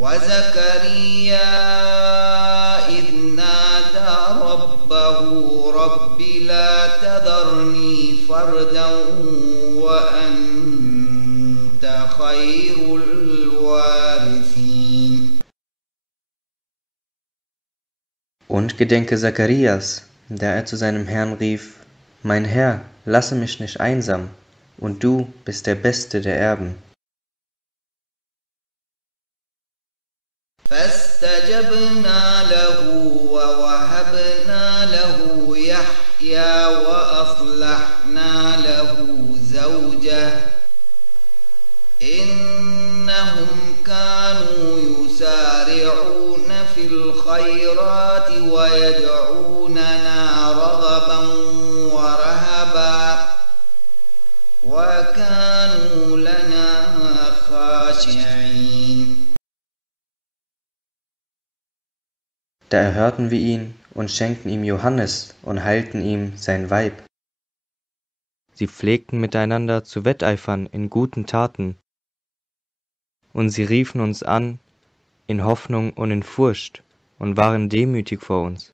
وزكريا إذ نادى ربه رب لا تذرني فردا وأنت خير الوارثين. Und gedenke Zacharias, da er zu seinem Herrn rief: Mein Herr, lasse mich nicht einsam, und du bist der Beste der Erben. فاستجبنا له ووهبنا له يحيى وأصلحنا له زوجه إنهم كانوا يسارعون في الخيرات ويدعوننا رغبا ورهبا وكانوا لنا خاشعين. Da erhörten wir ihn und schenkten ihm Johannes und heilten ihm sein Weib. Sie pflegten miteinander zu wetteifern in guten Taten, und sie riefen uns an in Hoffnung und in Furcht und waren demütig vor uns.